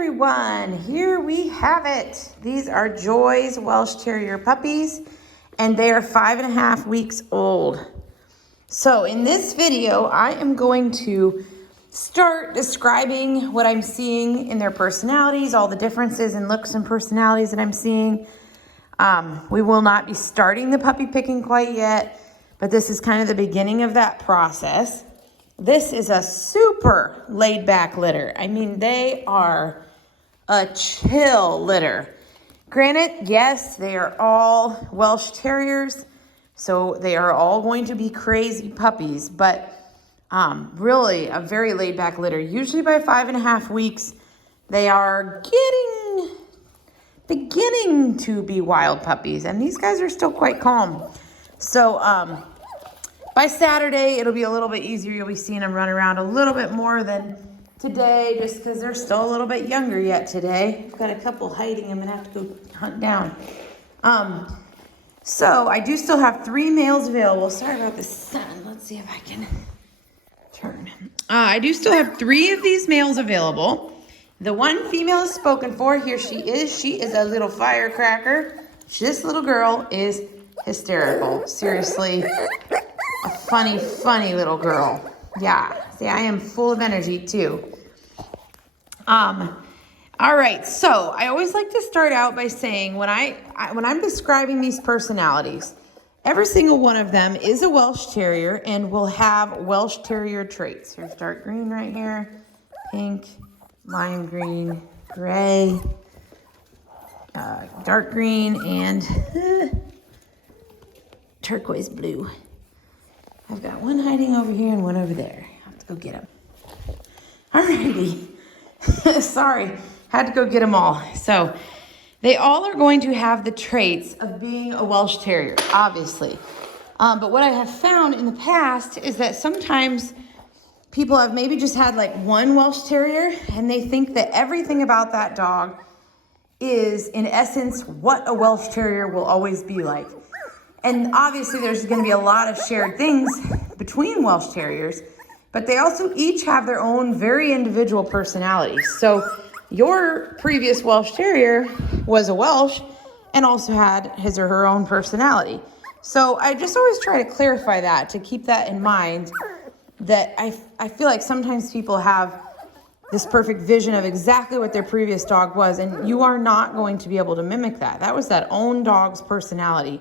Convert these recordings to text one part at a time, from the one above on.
everyone, here we have it. These are Joy's Welsh Terrier puppies, and they are 5.5 weeks old. So in this video, I am going to start describing what I'm seeing in their personalities, all the differences in looks and personalities that I'm seeing. We will not be starting the puppy picking quite yet, but this is kind of the beginning of that process. This is a super laid back litter. I mean, they are a chill litter. Granted, yes, they are all Welsh Terriers, so they are all going to be crazy puppies, but really a very laid back litter. Usually by 5.5 weeks, they are beginning to be wild puppies, and these guys are still quite calm. So by Saturday, it'll be a little bit easier. You'll be seeing them run around a little bit more than today, just because they're still a little bit younger yet today. I've got a couple hiding. I'm gonna have to go hunt down. So I do still have 3 males available. Sorry about the sun. Let's see if I can turn. I do still have 3 of these males available. The one female is spoken for. Here she is. She is a little firecracker. This little girl is hysterical. Seriously, a funny little girl. Yeah, see, I am full of energy too. All right, so I always like to start out by saying when I'm describing these personalities, every single one of them is a Welsh Terrier and will have Welsh Terrier traits. Here's dark green right here, pink, lime green, gray, dark green, and turquoise blue. I've got one hiding over here and one over there. I have to go get them. Alrighty. Sorry, had to go get them all. So they all are going to have the traits of being a Welsh Terrier, obviously. But what I have found in the past is that sometimes people have maybe just had like one Welsh Terrier and they think that everything about that dog is in essence what a Welsh Terrier will always be like. And obviously there's going to be a lot of shared things between Welsh Terriers, but they also each have their own very individual personalities. So your previous Welsh Terrier was a Welsh and also had his or her own personality. So I just always try to clarify that, to keep that in mind, that I feel like sometimes people have this perfect vision of exactly what their previous dog was, and you are not going to be able to mimic that. That was that own dog's personality.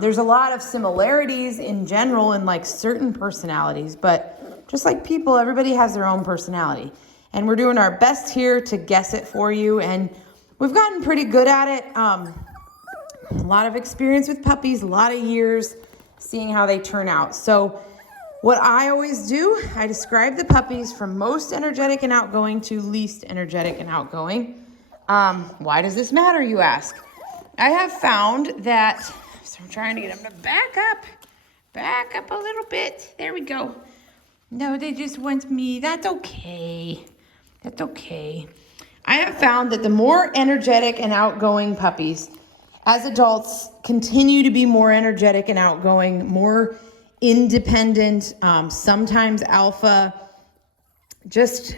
There's a lot of similarities in general in like certain personalities, but just like people, everybody has their own personality. And we're doing our best here to guess it for you, and we've gotten pretty good at it. A lot of experience with puppies, a lot of years seeing how they turn out. So what I always do, I describe the puppies from most energetic and outgoing to least energetic and outgoing. Why does this matter, you ask? I have found that, so I'm trying to get them to back up a little bit. There we go. No, they just want me. That's okay. That's okay. I have found that the more energetic and outgoing puppies, as adults, continue to be more energetic and outgoing, more independent, sometimes alpha. Just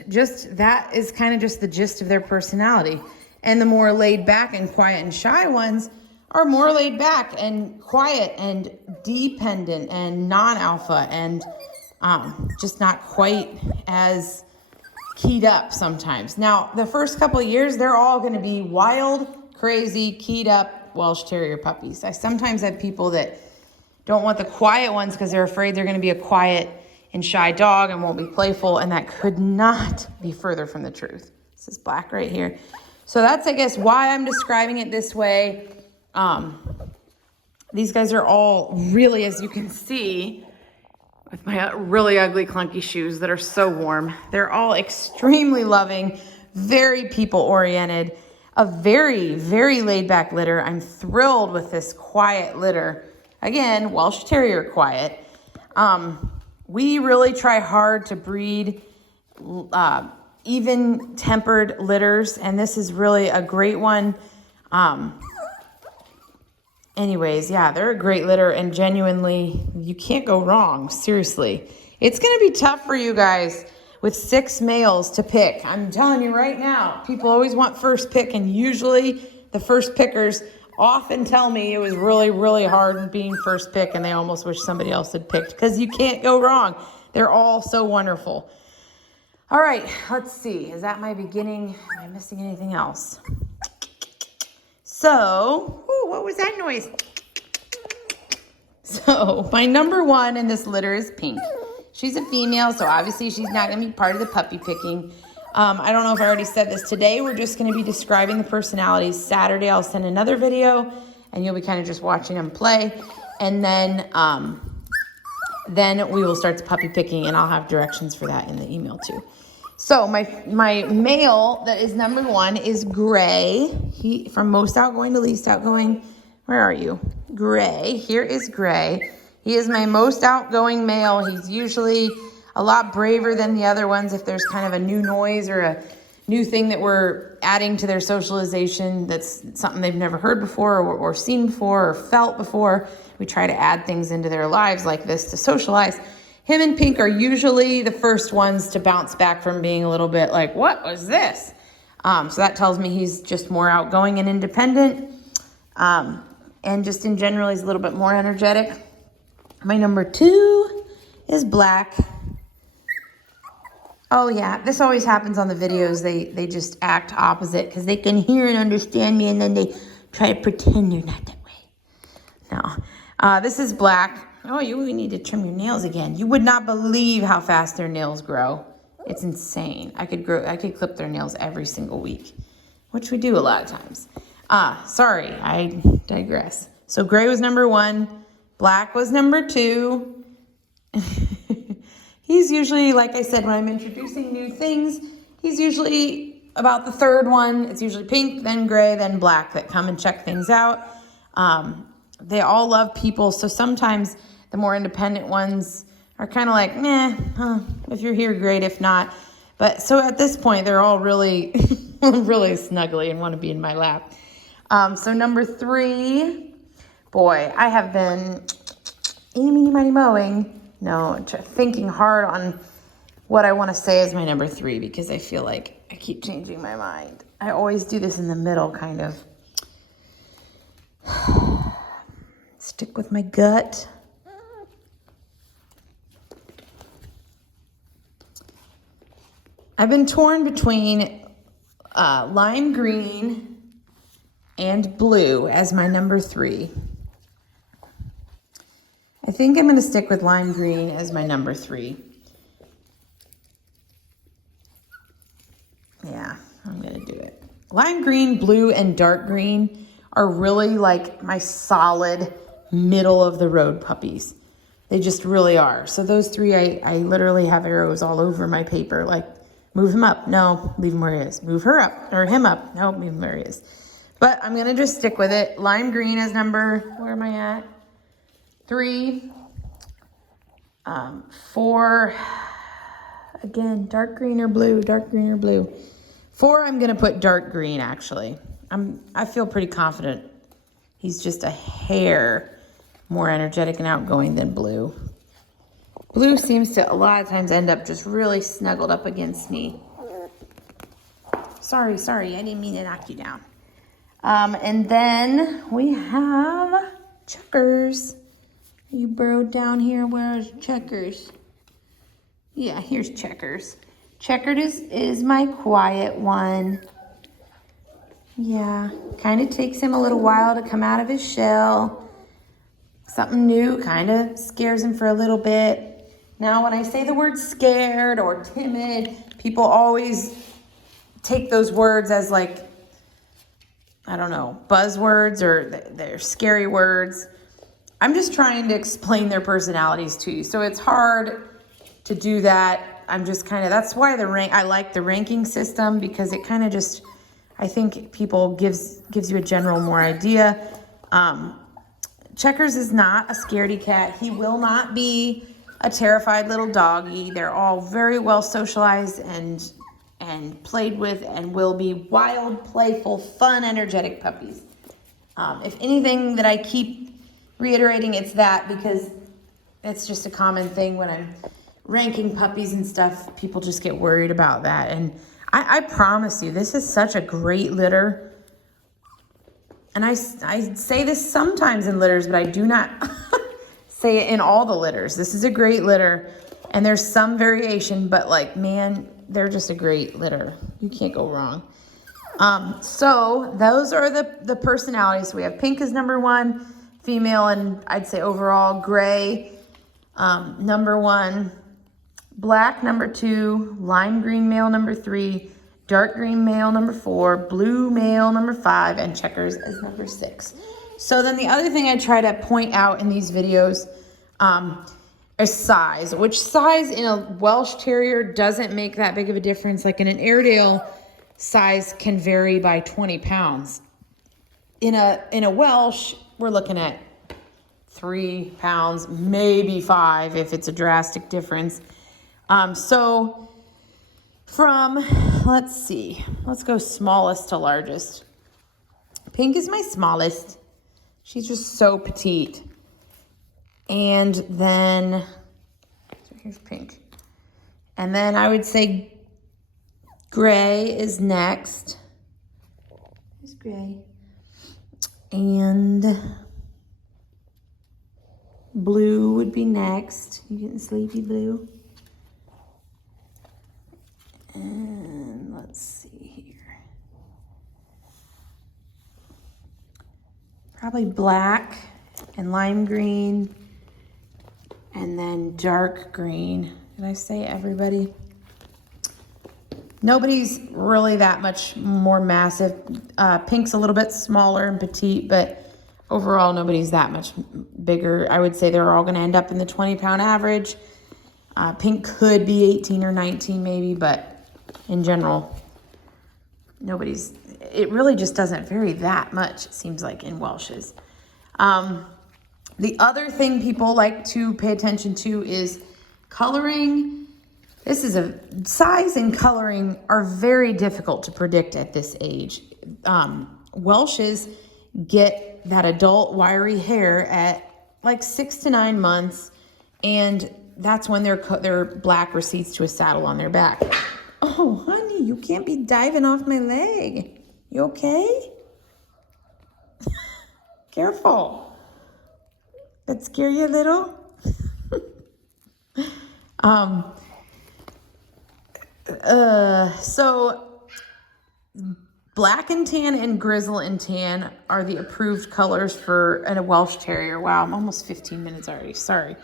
that is kind of just the gist of their personality. And the more laid back and quiet and shy ones are more laid back and quiet and dependent and non-alpha and just not quite as keyed up sometimes. Now, the first couple of years, they're all going to be wild, crazy, keyed up Welsh Terrier puppies. I sometimes have people that don't want the quiet ones because they're afraid they're going to be a quiet and shy dog and won't be playful, and that could not be further from the truth. This is black right here. So that's, I guess, why I'm describing it this way. These guys are all really, as you can see, with my really ugly clunky shoes that are so warm, they're all extremely loving, very people-oriented, a very, very laid-back litter. I'm thrilled with this quiet litter. Again, Welsh Terrier quiet. We really try hard to breed even-tempered litters, and this is really a great one. Anyways, yeah, they're a great litter, and genuinely, you can't go wrong. Seriously. It's going to be tough for you guys with 6 males to pick. I'm telling you right now, people always want first pick, and usually the first pickers often tell me it was really, really hard being first pick, and they almost wish somebody else had picked, because you can't go wrong. They're all so wonderful. All right, let's see. Is that my beginning? Am I missing anything else? So, what was that noise? So, my number 1 in this litter is Pink. She's a female, so obviously she's not going to be part of the puppy picking. I don't know if I already said this today. We're just going to be describing the personalities. Saturday, I'll send another video, and you'll be kind of just watching them play. And then we will start the puppy picking, and I'll have directions for that in the email too. So my male that is number 1 is Gray. He from most outgoing to least outgoing. Where are you? Gray. Here is Gray. He is my most outgoing male. He's usually a lot braver than the other ones if there's kind of a new noise or a new thing that we're adding to their socialization that's something they've never heard before or seen before or felt before. We try to add things into their lives like this to socialize. Him and Pink are usually the first ones to bounce back from being a little bit like, what was this? So that tells me he's just more outgoing and independent. And just in general, he's a little bit more energetic. My number 2 is Black. Oh yeah, this always happens on the videos. They just act opposite because they can hear and understand me, and then they try to pretend they're not that way. No, this is Black. Oh, we need to trim your nails again. You would not believe how fast their nails grow. It's insane. I could clip their nails every single week, which we do a lot of times. Sorry, I digress. So Gray was number 1. Black was number 2. He's usually, like I said, when I'm introducing new things, he's usually about the 3rd one. It's usually Pink, then Gray, then Black that come and check things out. They all love people, so sometimes the more independent ones are kind of like, if you're here, great, if not. But so at this point, they're all really, really snuggly and want to be in my lap. So number 3, boy, I have been mowing. No, thinking hard on what I want to say as my number 3 because I feel like I keep changing my mind. I always do this in the middle, kind of. Stick with my gut. I've been torn between lime green and blue as my number 3. I think I'm going to stick with lime green as my number 3. Yeah, I'm going to do it. Lime green, blue, and dark green are really like my solid middle of the road puppies. They just really are. So those 3, I literally have arrows all over my paper. Like, move him up. No, leave him where he is. Move her up or him up. No, leave him where he is. But I'm going to just stick with it. Lime green is where am I at? 3, 4, again, dark green or blue, 4, I'm going to put dark green, actually. I feel pretty confident. He's just a hair more energetic and outgoing than blue. Blue seems to a lot of times end up just really snuggled up against me. Sorry, I didn't mean to knock you down. And then we have Checkers. You burrowed down here. Where is Checkers? Yeah, here's Checkers. Checkered is my quiet one. Yeah, kind of takes him a little while to come out of his shell. Something new kind of scares him for a little bit. Now, when I say the word scared or timid, people always take those words as like, I don't know, buzzwords or they're scary words. I'm just trying to explain their personalities to you. So it's hard to do that. I'm just kind of, that's why I like the ranking system, because it kind of just, I think people gives you a general more idea. Checkers is not a scaredy cat. He will not be a terrified little doggy. They're all very well socialized and played with and will be wild, playful, fun, energetic puppies. If anything that I keep reiterating, it's that, because it's just a common thing when I'm ranking puppies and stuff, people just get worried about that. And I promise you, this is such a great litter. And I say this sometimes in litters, but I do not say it in all the litters. This is a great litter. And there's some variation, but like, man, they're just a great litter. You can't go wrong. So those are the personalities. We have pink as number 1, female, and I'd say overall gray, number 1, black, number 2, lime green male, number 3, dark green male, number 4, blue male, number 5, and checkers as number 6. So then the other thing I try to point out in these videos, is size, which size in a Welsh Terrier doesn't make that big of a difference. Like in an Airedale, size can vary by 20 pounds. In a Welsh, we're looking at 3 pounds, maybe 5 if it's a drastic difference. So from, let's see, let's go smallest to largest. Pink is my smallest. She's just so petite. And then, so here's pink. And then I would say gray is next. Here's gray. And blue would be next. You getting sleepy, Blue? And let's see here. Probably black and lime green. And then dark green. Did I say everybody? Nobody's really that much more massive. Pink's a little bit smaller and petite, but overall nobody's that much bigger. I would say they're all going to end up in the 20-pound average. Pink could be 18 or 19 maybe, but in general, nobody's, it really just doesn't vary that much, it seems like, in Welshes. The other thing people like to pay attention to is coloring. This is size and coloring are very difficult to predict at this age. Welshes get that adult wiry hair at like 6 to 9 months, and that's when their black recedes to a saddle on their back. Oh, honey, you can't be diving off my leg. You okay? Careful. That scare you a little? So black and tan and grizzle and tan are the approved colors for a Welsh Terrier. Wow, I'm almost 15 minutes already. Sorry.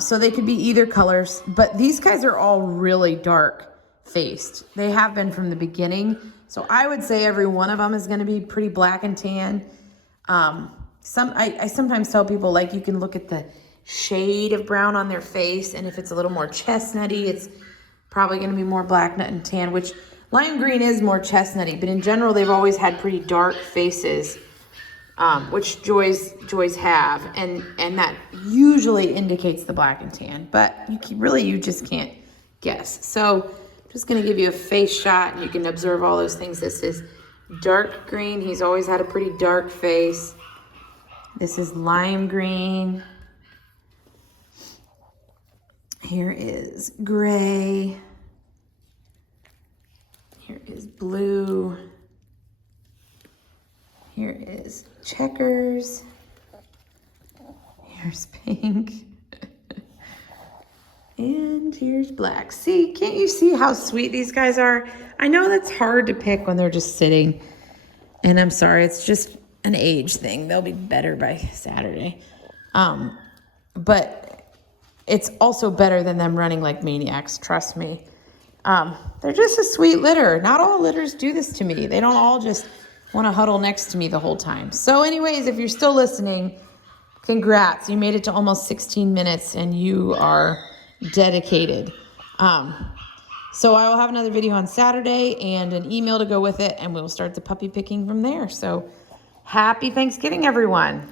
So they could be either colors, but these guys are all really dark faced. They have been from the beginning. So I would say every one of them is going to be pretty black and tan. I sometimes tell people, like, you can look at the shade of brown on their face, and if it's a little more chestnutty, it's probably going to be more black and tan, which lime green is more chestnutty, but in general, they've always had pretty dark faces, which Joys have, and that usually indicates the black and tan, but you just can't guess. So I'm just going to give you a face shot, and you can observe all those things. This is dark green. He's always had a pretty dark face. This is lime green. Here is gray. Here is blue. Here is checkers. Here's pink. And here's black. See, can't you see how sweet these guys are? I know that's hard to pick when they're just sitting. And I'm sorry, it's just an age thing. They'll be better by Saturday. But it's also better than them running like maniacs, trust me. They're just a sweet litter. Not all litters do this to me. They don't all just want to huddle next to me the whole time. So anyways, if you're still listening, congrats. You made it to almost 16 minutes and you are dedicated. So I will have another video on Saturday and an email to go with it, and we'll start the puppy picking from there. So happy Thanksgiving, everyone.